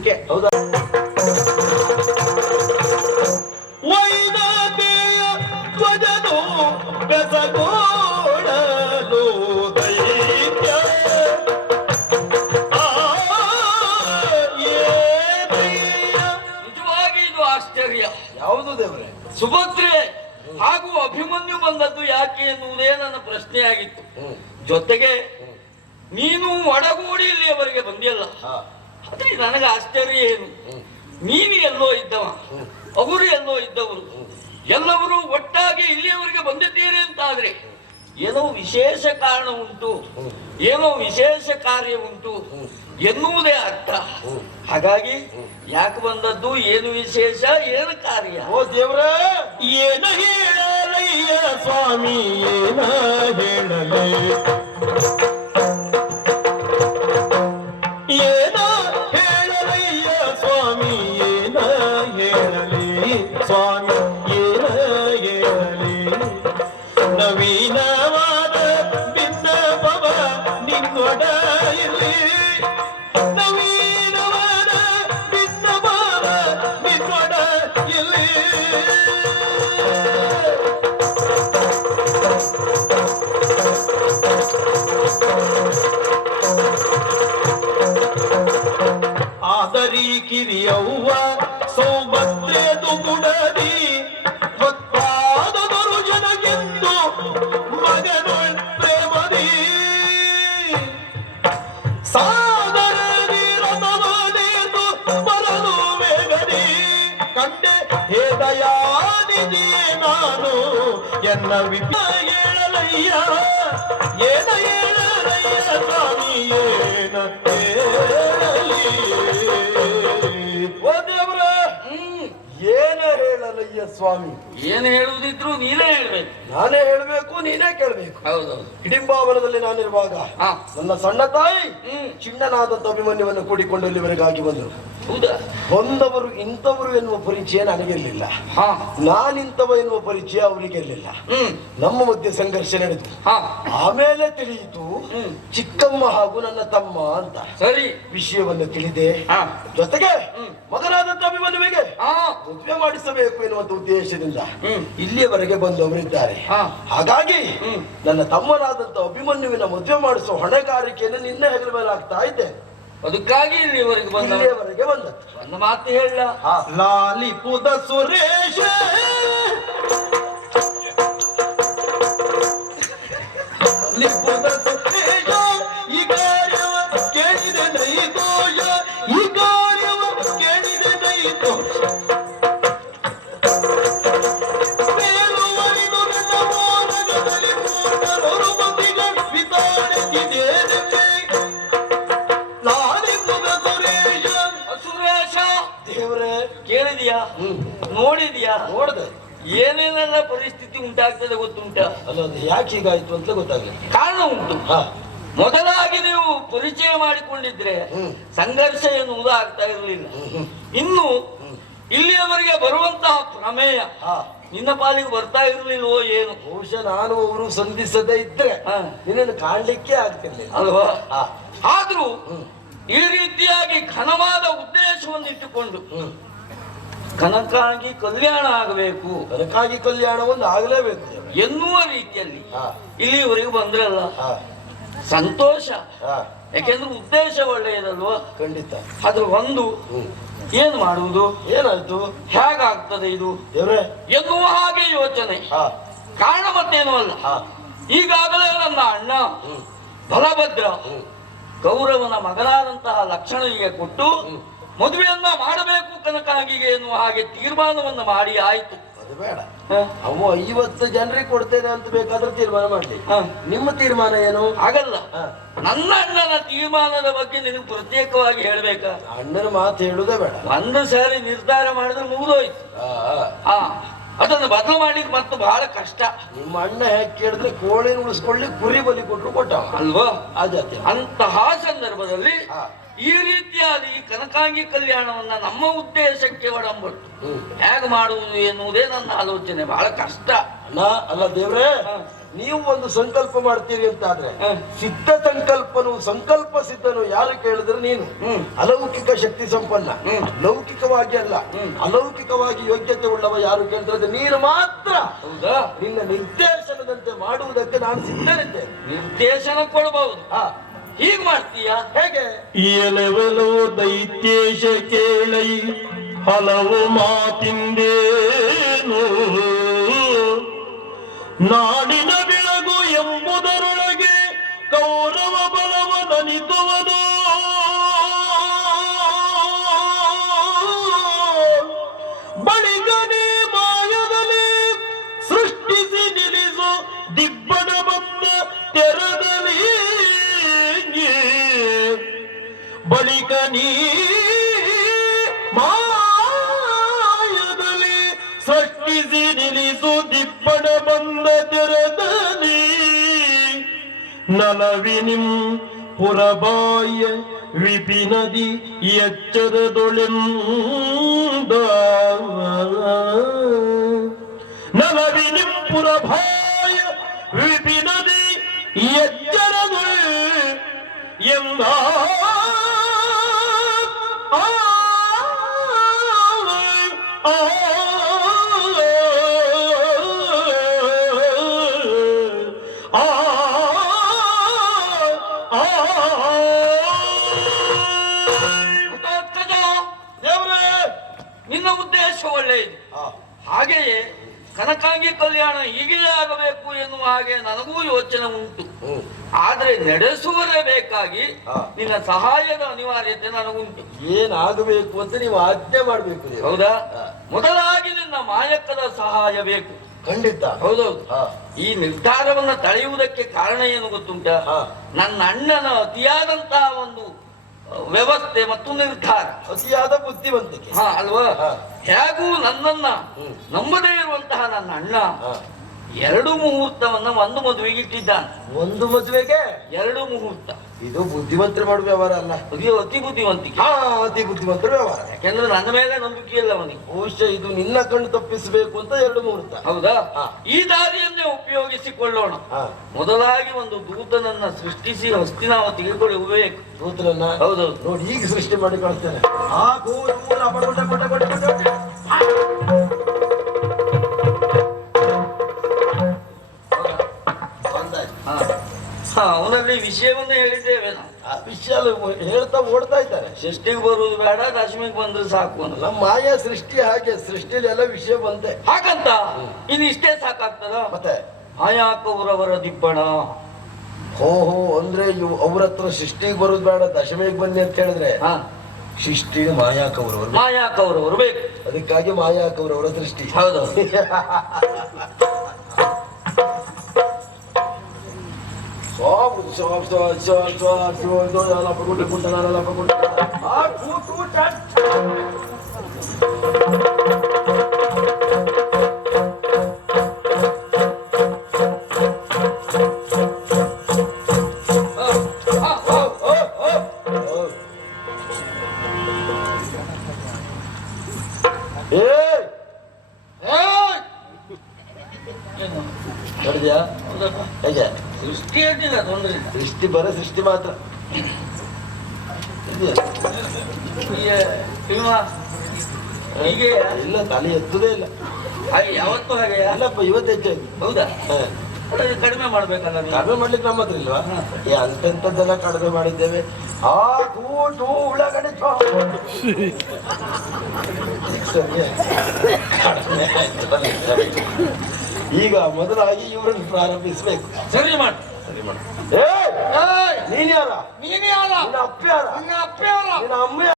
ನಂಬಿಕೆ. ಹೌದಾ? ನಿಜವಾಗಿ ಇದು ಆಶ್ಚರ್ಯ. ಯಾವುದು ದೇವರೇ? ಸುಭದ್ರೆ ಹಾಗೂ ಅಭಿಮನ್ಯು ಬಂದದ್ದು ಯಾಕೆ ಎನ್ನುವುದೇ ನನ್ನ ಪ್ರಶ್ನೆಯಾಗಿತ್ತು. ಜೊತೆಗೆ ನೀನು ಒಡಗೂಡಿ ಇಲ್ಲಿಯವರೆಗೆ ಬಂದಿಯಲ್ಲ, ಆದ್ರೆ ನನಗೆ ಆಶ್ಚರ್ಯ ಏನು, ನೀನು ಎಲ್ಲೋ ಇದ್ದವ, ಅವರು ಎಲ್ಲೋ ಇದ್ದವರು, ಎಲ್ಲವರು ಒಟ್ಟಾಗಿ ಇಲ್ಲಿಯವರೆಗೆ ಬಂದಿದ್ದೀರಿ ಅಂತಾದ್ರೆ ಏನೋ ವಿಶೇಷ ಕಾರಣ ಉಂಟು, ಏನೋ ವಿಶೇಷ ಕಾರ್ಯ ಉಂಟು ಎನ್ನುವುದೇ ಅರ್ಥ. ಹಾಗಾಗಿ ಯಾಕೆ ಬಂದದ್ದು, ಏನು ವಿಶೇಷ, ಏನು ಕಾರ್ಯ? ಓ ದೇವ್ರ, ಏನ ಹೇಳಲಯ್ಯ ಸ್ವಾಮಿ, ಏನ ಹೇಳಲೇ, ಏನ ಹೇಳಲಯ್ಯ ಸ್ವಾಮಿ, ಏನ ಹೇಳಲಿ ಸ್ವಾಮಿ, ಏನ ಹೇಳಲಿ. ನವೀನವಾದ ಬಿನ್ನಪವ ನಿನ್ನೊಡ ಇಲ್ಲಿ, ನವೀನವಾದ ಬಿನ್ನಪವ ನಿನ್ನೊಡ ಇಲ್ಲಿ. ಆದರಿ ಕಿರಿಯವ್ವ ಸೌಭದ್ರೆ ದುಗುಡದಿ ಹೊತ್ತಾದದರು ಜನಗೆಂದು ಮಗನು ಪ್ರೇಮದಿ ಸಾದರದಿ ರಥವನೇದು ಬರಲು ವೇಗದಿ ಕಂಡೆ ಹೇ ದಯಾನಿಧಿಯೇ ನಾನು ಎನ್ನ ಹೇಳಲಯ್ಯ, ಏನ ಹೇಳಲಯ್ಯ ಸ್ವಾಮಿ, ಏನ ಹೇಳಲಿ. ಓ ದೇವ್ರ, ಏನ ಹೇಳಲಯ್ಯ ಸ್ವಾಮಿ? ಏನು ಹೇಳುವುದಿದ್ರು ನೀನೇ ಹೇಳ್ಬೇಕು. ನಾನೇ ಹೇಳ್ಬೇಕು, ನೀನೇ ಕೇಳ್ಬೇಕು. ಹೌದೌದು. ಹಿಡಿಂಬಾವನದಲ್ಲಿ ನಾನಿರುವಾಗ ನನ್ನ ಸಣ್ಣ ತಾಯಿ ಚಿಣ್ಣನಾದಂತ ಅಭಿಮನ್ಯುವನ್ನು ಕೂಡಿಕೊಂಡು ಇಲ್ಲಿವರೆಗಾಗಿ ಬಂದರು. ಹೌದಾ? ಬಂದವರು ಇಂಥವರು ಎನ್ನುವ ಪರಿಚಯ ನನಗಿರ್ಲಿಲ್ಲ, ನಾನಿಂಥವ ಎನ್ನುವ ಪರಿಚಯ ಅವರಿಗಿರ್ಲಿಲ್ಲ. ನಮ್ಮ ಮಧ್ಯೆ ಸಂಘರ್ಷ ನಡೆದು ಆಮೇಲೆ ತಿಳಿಯಿತು ಚಿಕ್ಕಮ್ಮ ಹಾಗೂ ನನ್ನ ತಮ್ಮ ಅಂತ. ಸರಿ, ವಿಷಯವನ್ನು ತಿಳಿದೆ. ಜೊತೆಗೆ ಮಗನಾದಂತ ಅಭಿಮನ್ಯುವಿಗೆ ಮದುವೆ ಮಾಡಿಸಬೇಕು ಎನ್ನುವಂತ ಉದ್ದೇಶದಿಂದ ಇಲ್ಲಿಯವರೆಗೆ ಬಂದವರಿದ್ದಾರೆ. ಹಾಗಾಗಿ ನನ್ನ ತಮ್ಮನಾದಂತ ಅಭಿಮನ್ಯುವಿನ ಮದುವೆ ಮಾಡಿಸುವ ಹೊಣೆಗಾರಿಕೆಯನ್ನು ನಿನ್ನೆ ಹೆಗಲ ಮೇಲೆ ಆಗ್ತಾ ಇದ್ದೆ. ಅದಕ್ಕಾಗಿ ಇಲ್ಲಿಯವರೆಗೆ ಬಂದದ್ದು. ಒಂದು ಮಾತು ಹೇಳ, ಲಾಲಿಪುದ ಸುರೇಶ ಲಿಪುದ ಸುರೇಶ ಈ ಕಾರ್ಯವ ಕೇಳಿದೆ ನೈ ದೋಷ, ಈ ಕಾರ್ಯವ ಕೇಳಿದೆ ನೈ ದೋಷ. ನೋಡಿದ್ಯಾ? ನೋಡ್ದೆ. ಏನೇನೆಲ್ಲ ಪರಿಸ್ಥಿತಿ ಉಂಟಾಗ್ತದೆ ಗೊತ್ತುಂಟ? ಅಲ್ಲ, ಯಾಕೆ ಹೀಗಾಯ್ತು ಅಂತ ಗೊತ್ತಾಗಲಿಲ್ಲ. ಕಾರಣ ಉಂಟು. ಮೊದಲಾಗಿ ನೀವು ಪರಿಚಯ ಮಾಡಿಕೊಂಡಿದ್ರೆ ಸಂಘರ್ಷ ಎನ್ನುವುದು ಆಗ್ತಾ ಇರಲಿಲ್ಲ. ಇನ್ನು ಇಲ್ಲಿಯವರೆಗೆ ಬರುವಂತಹ ಪ್ರಮೇಯ ನಿನ್ನ ಪಾಲಿಗೆ ಬರ್ತಾ ಇರಲಿಲ್ವೋ ಏನು? ಬಹುಶಃ ನಾನು ಅವರು ಸಂಧಿಸದೇ ಇದ್ರೆ ನಿನ್ನನ್ನು ಕಾಣ್ಲಿಕ್ಕೆ ಆಗ್ತಿರ್ಲಿಲ್ಲ ಅಲ್ವಾ? ಆದ್ರೂ ಈ ರೀತಿಯಾಗಿ ಘನವಾದ ಉದ್ದೇಶವನ್ನು ಇಟ್ಟುಕೊಂಡು ಕನಕಾಗಿ ಕಲ್ಯಾಣ ಆಗಬೇಕು, ಕನಕಾಗಿ ಕಲ್ಯಾಣ ಒಂದು ಆಗಲೇಬೇಕು ಎನ್ನುವ ರೀತಿಯಲ್ಲಿ ಇಲ್ಲಿವರೆಗೂ ಬಂದ್ರಲ್ಲ, ಸಂತೋಷ. ಯಾಕೆಂದ್ರೆ ಉದ್ದೇಶ ಒಳ್ಳೆಯದಲ್ವಾ? ಖಂಡಿತ. ಅದ್ರ ಒಂದು ಏನು ಮಾಡುವುದು, ಏನಾಯ್ತು, ಹೇಗಾಗ್ತದೆ ಇದು ಎನ್ನುವ ಹಾಗೆ ಯೋಚನೆ. ಕಾರಣ ಮತ್ತೇನು ಅಲ್ಲ, ಈಗಾಗಲೇ ನನ್ನ ಅಣ್ಣ ಬಲಭದ್ರ ಗೌರವನ ಮಗನಾದಂತಹ ಲಕ್ಷಣನಿಗೆ ಕೊಟ್ಟು ಮದುವೆಯನ್ನ ಮಾಡಬೇಕು ಕನಕಾಗಿಗೆ ಎನ್ನುವ ಹಾಗೆ ತೀರ್ಮಾನವನ್ನು ಮಾಡಿ ಆಯ್ತು. ಅದು ಬೇಡ, ಅವ 50 ಜನರಿಗೆ ಕೊಡ್ತೇನೆ ಅಂತ ಬೇಕಾದ್ರೆ ತೀರ್ಮಾನ ಮಾಡ್ಲಿ. ನಿಮ್ಮ ತೀರ್ಮಾನ ಏನು? ಆಗಲ್ಲ. ನನ್ನ ಅಣ್ಣನ ತೀರ್ಮಾನದ ಬಗ್ಗೆ ನಿನಗೆ ಪ್ರತ್ಯೇಕವಾಗಿ ಹೇಳ್ಬೇಕಾ? ಅಣ್ಣನ ಮಾತು ಹೇಳುದೇ ಬೇಡ. ಒಂದು ಸಾರಿ ನಿರ್ಧಾರ ಮಾಡಿದ್ರೆ ಮುಗಿದೋಯ್ತು. ಅದನ್ನು ಬದಲು ಮಾಡಿದ್ ಮತ್ತು ಬಹಳ ಕಷ್ಟ. ನಿಮ್ಮ ಅಣ್ಣ ಹೇಗೆ ಕೇಳಿದ್ರೆ ಕೋಳಿ ಉಳಿಸ್ಕೊಳ್ಳಿ ಕುರಿ ಬಲಿ ಕೊಟ್ಟರು ಕೊಟ್ಟ ಅಲ್ವಾ? ಆ ಜಾತಿ. ಅಂತಹ ಸಂದರ್ಭದಲ್ಲಿ ಈ ರೀತಿಯಾದ ಈ ಕನಕಾಂಗಿ ಕಲ್ಯಾಣವನ್ನ ನಮ್ಮ ಉದ್ದೇಶಕ್ಕೆ ಒಡಂಬಟ್ಟು ಹೇಗೆ ಮಾಡುವುದು ಎನ್ನುವುದೇ ನನ್ನ ಆಲೋಚನೆ. ಬಹಳ ಕಷ್ಟ ಅಲ್ಲ ದೇವ್ರೆ, ನೀವು ಒಂದು ಸಂಕಲ್ಪ ಮಾಡ್ತೀರಿ ಅಂತ ಆದ್ರೆ ಹ. ಸಿದ್ಧ ಸಂಕಲ್ಪನು ಸಂಕಲ್ಪ ಸಿದ್ಧನು ಯಾರು ಕೇಳಿದ್ರೆ ನೀನು ಅಲೌಕಿಕ ಶಕ್ತಿ ಸಂಪನ್ನ ಲೌಕಿಕವಾಗಿ ಅಲ್ಲ ಅಲೌಕಿಕವಾಗಿ ಯೋಗ್ಯತೆ ಉಳ್ಳವ ಯಾರು ಕೇಳಿದ್ರೆ ಅದು ನೀನು ಮಾತ್ರ. ಹೌದಾ? ನಿನ್ನ ನಿರ್ದೇಶನದಂತೆ ಮಾಡುವುದಕ್ಕೆ ನಾನು ಸಿದ್ಧನಿದ್ದೇನೆ. ನಿರ್ದೇಶನ ಕೊಡಬಹುದು. ಹೀಗ್ ಮಾಡ್ತೀಯಾ? ಹೇಗೆ? ಎಲೆವಲು ದೈತ್ಯೇಶ ಕೇಳೈ ಹಲವು ಮಾತಿಂದೇನು ನಾಡಿನ ಬೆಳಗು ಎಂಬುದರೊಳಗೆ ಕೌರವ ಬಲವ ನನಿಸುವುದು ಬಳಿಗನೇ ಮಾಯದಲ್ಲಿ ಸೃಷ್ಟಿಸಿ ನಿಲ್ಲಿಸು ದಿಬ್ಬಣ ಬಂದ ತೆರದಲ್ಲಿ ಬಳಿಕ ನೀ ಮಾಯದಲ್ಲಿ ಸೃಷ್ಟಿಸಿ ನಿಲ್ಲಿಸು ದಿಬ್ಬಣ ಬಂದ ತೆರದಲ್ಲಿ ನಲವಿನಿಂ ಪುರಬಾಯ ವಿಪಿನದಿ ಎಚ್ಚರದೊಳೆಂದ ನಲವಿನಿಂ ಪುರಭಾಯ ವಿಪಿನದಿ ಎಚ್ಚರದೊಳೆ ಎಂದ ನಿನ್ನ ಉದ್ದೇಶ ಒಳ್ಳೆಯದು. ಹಾಗೆಯೇ ಕನಕಾಂಗಿ ಕಲ್ಯಾಣ ಹೀಗೆ ಆಗಬೇಕು ಎನ್ನುವ ಹಾಗೆ ನನಗೂ ಯೋಚನೆ ಉಂಟು. ಆದ್ರೆ ನಡೆಸುವರೇ ಬೇಕಾಗಿ ನಿನ್ನ ಸಹಾಯದ ಅನಿವಾರ್ಯತೆ ನನಗುಂಟು. ಏನಾಗಬೇಕು ಅಂತ ನೀವು ಆಜ್ಞೆ ಮಾಡ್ಬೇಕು. ಹೌದಾ? ಮೊದಲಾಗಿ ನಿನ್ನ ಮಾಯಕದ ಸಹಾಯ ಬೇಕು. ಖಂಡಿತ. ಹೌದೌದು. ಈ ನಿರ್ಧಾರವನ್ನ ತಳೆಯುವುದಕ್ಕೆ ಕಾರಣ ಏನು ಗೊತ್ತುಂಟ? ನನ್ನ ಅಣ್ಣನ ಅತಿಯಾದಂತಹ ಒಂದು ವ್ಯವಸ್ಥೆ ಮತ್ತು ನಿರ್ಧಾರ, ಅತಿಯಾದ ಬುದ್ಧಿವಂತಿಕೆ. ಅಲ್ವಾ? ಹೇಗೂ ನನ್ನನ್ನ ನಂಬದೇ ಇರುವಂತಹ ನನ್ನ ಅಣ್ಣ 2 ಮುಹೂರ್ತವನ್ನ ಒಂದು ಮದುವೆಗೆ ಇಟ್ಟಿದ್ದಾನೆ. ಒಂದು ಮದುವೆಗೆ 2 ಮುಹೂರ್ತ. ಇದು ಬುದ್ಧಿವಂತರ ಮಾಡುವ ವ್ಯವಹಾರ ಅಲ್ಲ, ಇದು ಅತಿ ಬುದ್ಧಿವಂತಿಕೆ. ಅತಿ ಬುದ್ಧಿವಂತರ ವ್ಯವಹಾರ. ಯಾಕೆಂದ್ರೆ ನನ್ನ ಮೇಲೆ ನಂಬಿಕೆ ಇಲ್ಲ ಅವನಿಗೆ. ಬಹುಶಃ ಇದು ನಿನ್ನ ಕಣ್ಣು ತಪ್ಪಿಸಬೇಕು ಅಂತ 2 ಮುಹೂರ್ತ. ಹೌದಾ? ಈ ದಾರಿಯನ್ನೇ ಉಪಯೋಗಿಸಿಕೊಳ್ಳೋಣ. ಮೊದಲಾಗಿ ಒಂದು ದೂತನನ್ನ ಸೃಷ್ಟಿಸಿ ಹಸ್ತಿನಾವತಿಗೆ ಕೊಡಬೇಕು. ದೂತನನ್ನ? ಹೌದೌದು. ನೋಡಿ, ಈಗ ಸೃಷ್ಟಿ ಮಾಡಿ ಕಳಿಸ್ತೇನೆ. ಅವನಲ್ಲಿ ವಿಷಯವನ್ನ ಹೇಳಿದ್ದೇವೆ ನಾವು. ಆ ವಿಷಯ ಹೇಳ್ತಾ ಓಡ್ತಾ ಇದ್ದಾರೆ. ಷಷ್ಠಿಗೆ ಬರುವುದು ಬೇಡ, ದಶಮಿಗೆ ಬಂದ್ರೆ ಸಾಕು ಅನ್ನೋ ನಮ್ಮ ಮಾಯಾ ಸೃಷ್ಟಿ ಹಾಗೆ. ಸೃಷ್ಟಿಯಲ್ಲಿ ಎಲ್ಲ ವಿಷಯ ಬಂದೆ ಹಾಗಂತ ಇನ್ನು ಇಷ್ಟೇ ಸಾಕಾಗ್ತದ? ಮತ್ತೆ ಮಾಯಾಕೌರವರ ದಿಬ್ಬಣ. ಹೋ ಅಂದ್ರೆ ಇವು ಅವ್ರ ಹತ್ರ ಸೃಷ್ಟಿಗೆ ಬರುದು ಬೇಡ, ದಶಮಿಗೆ ಬನ್ನಿ ಅಂತ ಹೇಳಿದ್ರೆ ಸೃಷ್ಟಿ ಮಾಯಾಕೌರವರು. ಮಾಯಾಕೌರವರು ಬೇಕು. ಅದಕ್ಕಾಗಿ ಮಾಯಾಕೌರವರ ಸೃಷ್ಟಿ. ಹೌದು. ನೋಡಿದ್ಯಾ ಹೇಗೆ? ಸೃಷ್ಟಿ ಅಡ್ಡಿಲ್ಲ, ತೊಂದ್ರೆ ಇಲ್ಲ. ಸೃಷ್ಟಿ ಬರ ಸೃಷ್ಟಿ ಮಾತ್ರ. ಹೀಗೆ ಇಲ್ಲ, ತಲೆ ಎತ್ತುದೇ ಇಲ್ಲ. ಹಾಗೆ ಯಾವತ್ತೂ ಹಾಗೆ ಅಲ್ಲಪ್ಪ, ಇವತ್ತು ಹೆಚ್ಚಾಗಿ. ಹೌದಾ? ಕಡಿಮೆ ಮಾಡ್ಬೇಕಲ್ಲ ನೀವು. ಕಡಿಮೆ ಮಾಡ್ಲಿಕ್ಕೆ ನಮ್ಮ ಹತ್ರ ಇಲ್ವಾ? ಅಂತೆಂತದ್ದೆಲ್ಲ ಕಡಿಮೆ ಮಾಡಿದ್ದೇವೆ. ಆ ಕೂಟು ಉಳ್ಳಾಗಡ್ಡೆ ಸರಿ, ಕಡಿಮೆ ಆಯ್ತು. ಈಗ ಮೊದಲಾಗಿ ಇವರನ್ನು ಪ್ರಾರಂಭಿಸಬೇಕು. ಸರಿ ಮಾಡಿ. ಸರಿ ಮಾಡಿ. ನೀನ್ ಯಾರ? ನೀನೇ ಯಾರ? ನಿನ್ನ ಅಪ್ಪ ಯಾರ? ನಿನ್ನ ಅಪ್ಪ ಯಾರ? ನಿನ್ನ ಅಮ್ಮ ಯಾರ?